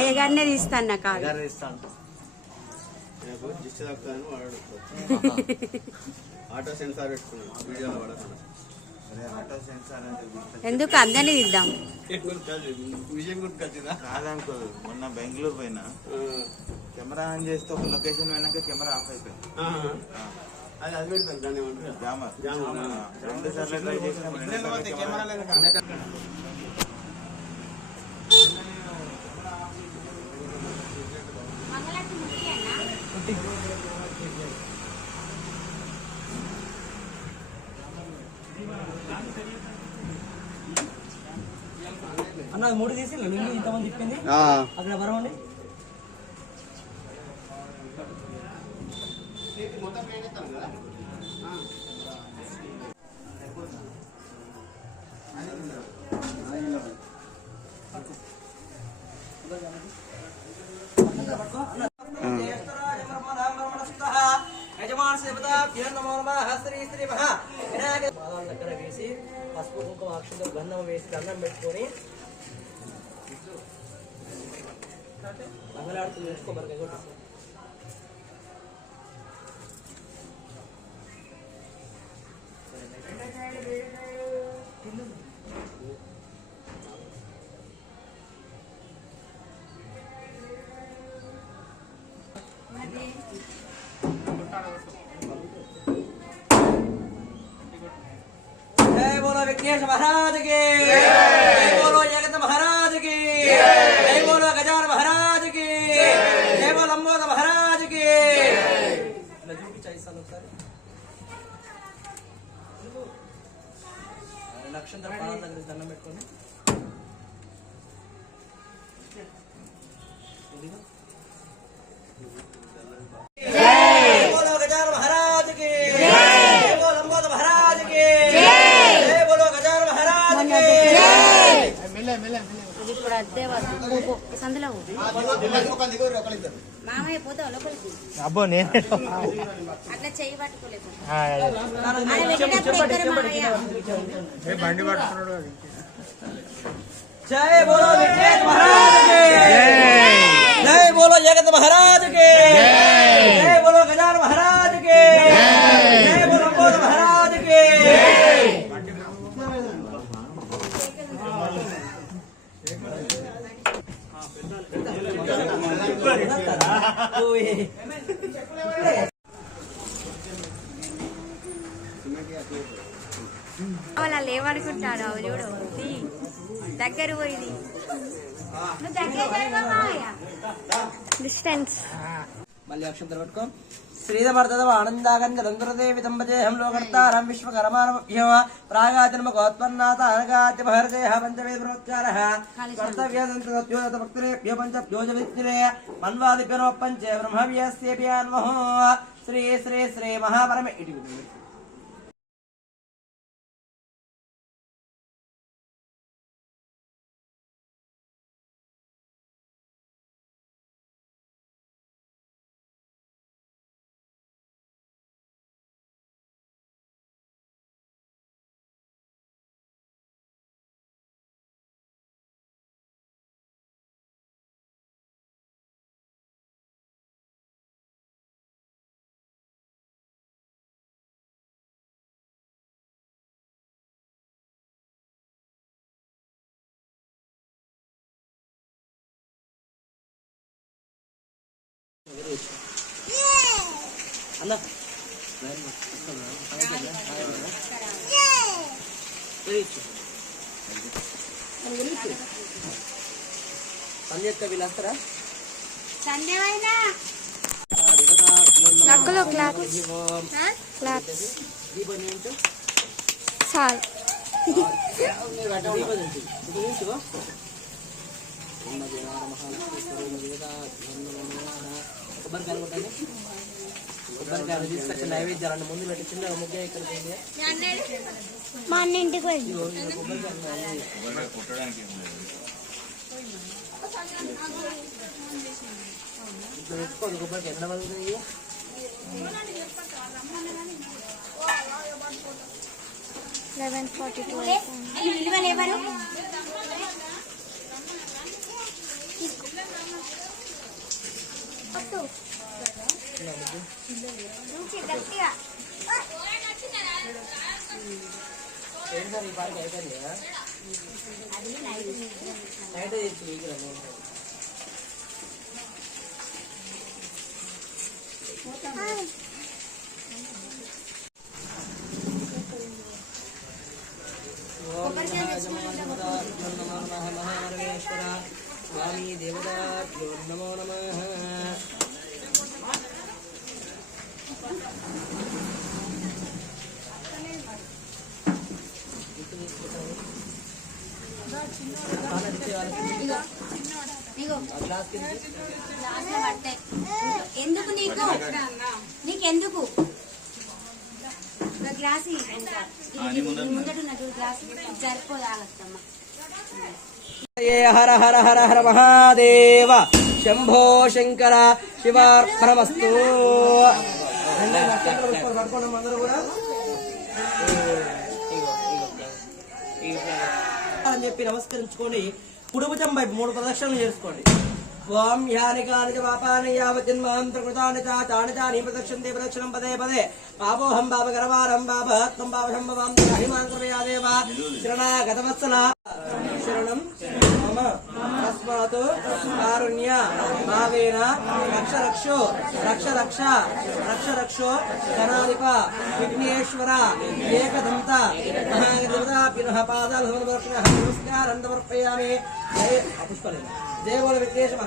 అయ్యగారినే తీస్తాను. నా కాదు ఆటో సెన్సార్ ఎందుకు? అందరినీ తీద్దాం. కాదనుకో మొన్న బెంగళూరు పోయినా. కెమెరా ఆన్ చేస్తే ఒక లొకేషన్ పోయినాక కెమెరా ఆఫ్ అయిపోయింది. రెండు సార్లు ట్రై చేసినాం రెండు సార్లు కెమెరా అన్న అది మూడు తీసి నిన్ను ఇంతమంది తిప్పింది. అక్కడ బరవండి. యజమాన సేవతాభ్యో నమో నమః శ్రీ శ్రీ మహా వినాయక పాదాల దగ్గర వేసి పసుపు కుంకుమ అక్షంతో గంధం వేసి దండం పెట్టుకొని మంగళాడుతూ నేర్చుకోబడి विघ्नेश महाराज के। जय। बोलो जगत महाराज के। जय। बोलो गजान महाराज के। जय। बोलो अम्बोद महाराज के। మామయ్య పోతావు లోపలికి అబ్బో నేను అట్లా చెయ్యి పట్టుకోలేదు. బండి పట్టుకున్నాడు జై బోలో విఘ్నేష్ మహారాజ్ జై! బోలో జగత్ మహారాజ్ కే అలా లేవనుకుంటాడు అవి చూడు. దగ్గర పోయింది డిస్టెన్స్ మళ్ళీ అక్షంతర పట్టుకో శ్రీధమర్దవ ఆనందాగంధరంధ్రదేవి దంపతేహం లోకర్తారం విశ్వకర్మాణమభ్యమ ప్రాగాజన్మకోత్పన్నాత అనగాతి మహర్దేహ పంచమే ప్రోచ్చార కర్తవ్యదంతోదత భక్తులేభ్యో పంచభ్యోజ విద్యులే మన్వాదిభ్యనో పంచే బ్రహ్మవ్యస్యేభ్యాన్మహో శ్రీ శ్రీ శ్రీ మహాపరమ. ఇటు. అన్న. సంధ్యక్క వీళ్ళు వస్తారా నక్కులు దీపం ఏంటో కొబ్బరికాయ కొట్టండి. కొబ్బరికాయలు తీసుకొచ్చి నైవేద్యాలను ముందు పెట్టి చిన్న ముగ్గే ఇక్కడ. మా అన్న ఇంటికి ఇప్పుడు పెట్టుకోదు కొబ్బరికాయ ఎక్కడ పడుతుంది లెవెన్ ఫార్టీ టూ విలువలు ఎవరు? स्वामी देवदा नमो नमः ఎందుకు నీకు? నీకెందుకు? గ్లాస్ ముందట గ్లాస్ హర హర హర హర మహాదేవ. శంభో శంకర శివార్పణమస్తు. అని చెప్పి నమస్కరించుకొని కుడుభుజం వైపు మూడు ప్రదక్షిణలు చేసుకోండి. ఓం యాని కాని పాపాని యావజన్మాం తాని తాని చాని ప్రదక్షిణం పదే పదే. పాపోహం పాప గరవారం పాపహత్వం పాప సంభవాం హిమాం కృపయా దేవ. శరణాగతవత్సల శరణం. మమ తస్మాత్ కారుణ్య భావేన రక్ష రక్షో రక్ష రక్ష రక్ష రక్షో గణాధిప విఘ్నేశ్వర ఏకదంత. మహాగణపతిపునః పాదాలు నమస్కారం సమర్పయామి. జయ పుష్పలేదు జయ బోల విఘ్నేశ్వర